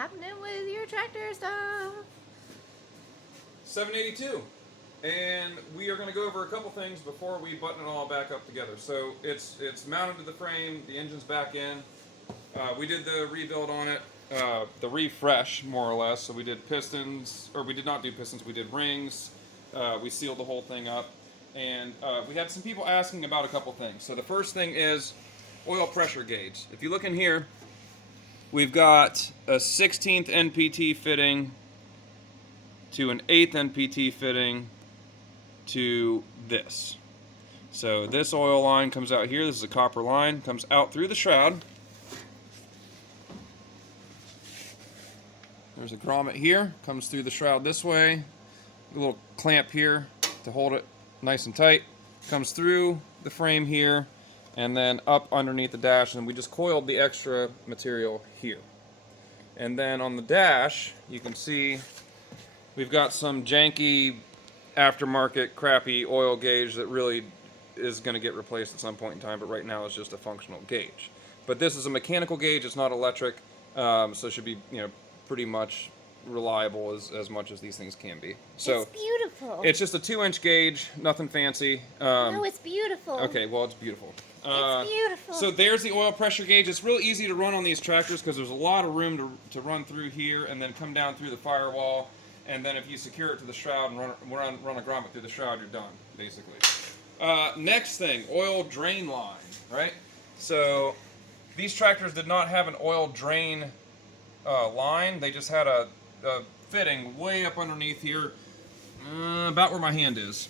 happening with your tractor stuff? 782. And we are going to go over a couple things before we button it all back up together. So it's mounted to the frame, the engine's back in. We did the rebuild on it, the refresh more or less. So we did pistons, or we did not do pistons, we did rings. We sealed the whole thing up. And we had some people asking about a couple things. So the first thing is oil pressure gauge. If you look in here, we've got a 16th NPT fitting to an 8th NPT fitting to this. So this oil line comes out here. This is a copper line, comes out through the shroud. There's a grommet here, comes through the shroud this way. A little clamp here to hold it nice and tight. Comes through the frame here and then up underneath the dash, and we just coiled the extra material here. And then on the dash, you can see we've got some janky aftermarket crappy oil gauge that really is going to get replaced at some point in time, but right now it's just a functional gauge. But this is a mechanical gauge, it's not electric, so it should be, pretty much reliable as much as these things can be. So it's beautiful. It's just a 2-inch gauge, nothing fancy. No, it's beautiful. Okay, well, it's beautiful. It's beautiful. So there's the oil pressure gauge. It's real easy to run on these tractors because there's a lot of room to run through here and then come down through the firewall. And then if you secure it to the shroud and run a grommet through the shroud, you're done, basically. Next thing, oil drain line, right? So these tractors did not have an oil drain line. They just had a fitting way up underneath here, about where my hand is.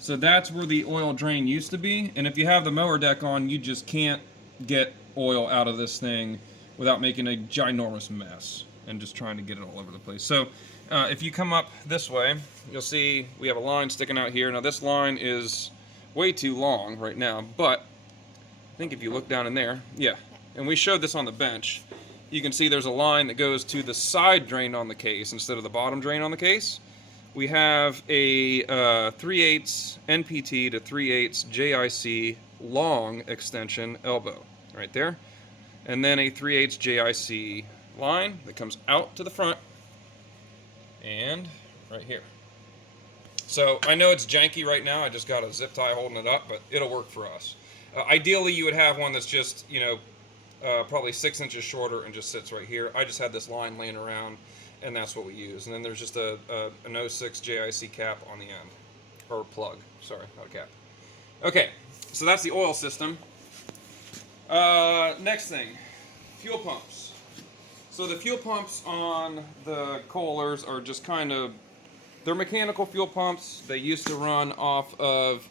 So that's where the oil drain used to be. And if you have the mower deck on, you just can't get oil out of this thing without making a ginormous mess and just trying to get it all over the place. So if you come up this way, you'll see we have a line sticking out here. Now this line is way too long right now, but I think if you look down in there, yeah, and we showed this on the bench, you can see there's a line that goes to the side drain on the case instead of the bottom drain on the case. We have a 3/8 NPT to 3/8 JIC long extension elbow right there, and then a 3/8 JIC line that comes out to the front and right here. So I know it's janky right now. I just got a zip tie holding it up, but it'll work for us. Ideally, you would have one that's just, probably 6 inches shorter and just sits right here. I just had this line laying around, and that's what we use. And then there's just an 06 JIC cap on the end, or plug. Sorry, not a cap. Okay, so that's the oil system. Next thing, fuel pumps. So the fuel pumps on the Kohlers are just they're mechanical fuel pumps. They used to run off of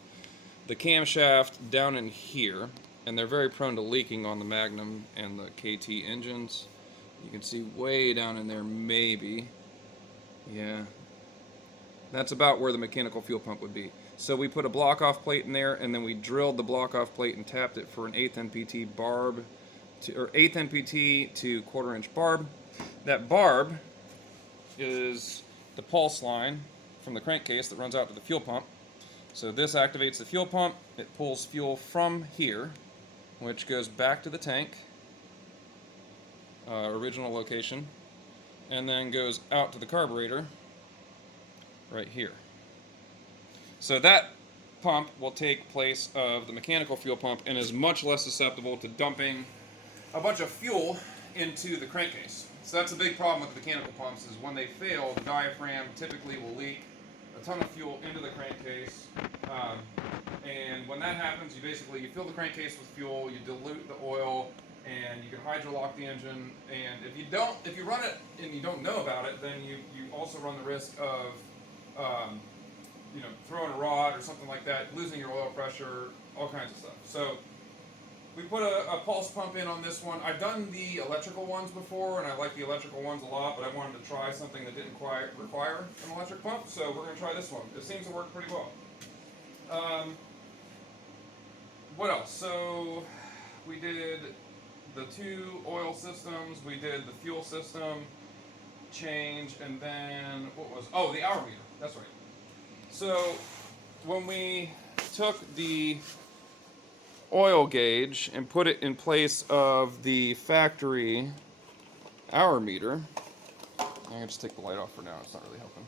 the camshaft down in here, and they're very prone to leaking on the Magnum and the KT engines. You can see way down in there, maybe. Yeah. That's about where the mechanical fuel pump would be. So we put a block-off plate in there, and then we drilled the block-off plate and tapped it for an 1/8 NPT barb, or 1/8 NPT to 1/4 inch barb. That barb is the pulse line from the crankcase that runs out to the fuel pump. So this activates the fuel pump. It pulls fuel from here, which goes back to the tank, original location, and then goes out to the carburetor right here. So that pump will take place of the mechanical fuel pump and is much less susceptible to dumping a bunch of fuel into the crankcase. So that's a big problem with the mechanical pumps, is when they fail, the diaphragm typically will leak a ton of fuel into the crankcase. And when that happens, you fill the crankcase with fuel, you dilute the oil, and you can hydrolock the engine. And if you run it and you don't know about it, then you also run the risk of throwing a rod or something like that, losing your oil pressure, all kinds of stuff. So we put a pulse pump in on this one. I've done the electrical ones before, and I like the electrical ones a lot, but I wanted to try something that didn't quite require an electric pump, so we're going to try this one. It seems to work pretty well. What else? So we did the 2 oil systems, we did the fuel system change, and then the hour meter. That's right. So when we took the oil gauge and put it in place of the factory hour meter. I'm gonna just take the light off for now. It's not really helping.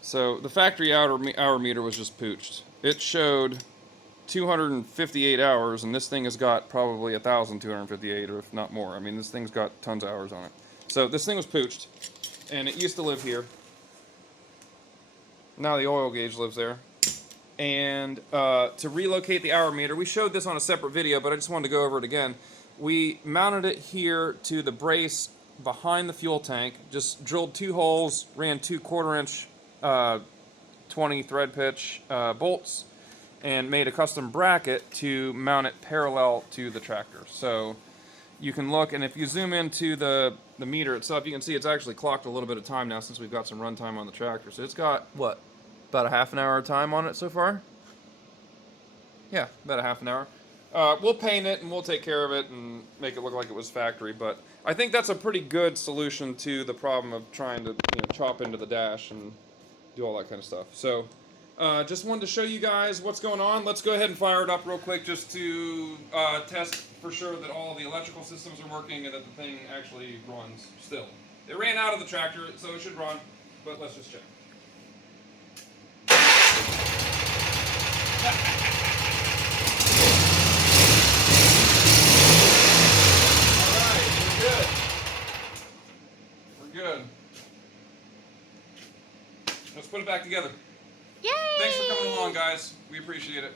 So the factory hour meter was just pooched. It showed 258 hours, and this thing has got probably 1,258, or if not more. I mean, this thing's got tons of hours on it. So this thing was pooched, and it used to live here. Now the oil gauge lives there. And to relocate the hour meter, we showed this on a separate video, but I just wanted to go over it again. We mounted it here to the brace behind the fuel tank, just drilled 2 holes, ran 2 1/4-inch 20 thread pitch bolts, and made a custom bracket to mount it parallel to the tractor. So you can look, and if you zoom into the meter itself, you can see it's actually clocked a little bit of time now since we've got some run time on the tractor. So it's got, what, about a half an hour of time on it so far? Yeah, about a half an hour. We'll paint it and we'll take care of it and make it look like it was factory, but I think that's a pretty good solution to the problem of trying to chop into the dash and do all that kind of stuff. So just wanted to show you guys what's going on. Let's go ahead and fire it up real quick just to test for sure that all the electrical systems are working and that the thing actually runs still. It ran out of the tractor, so it should run, but let's just check. Good. Let's put it back together. Yay! Thanks for coming along, guys. We appreciate it.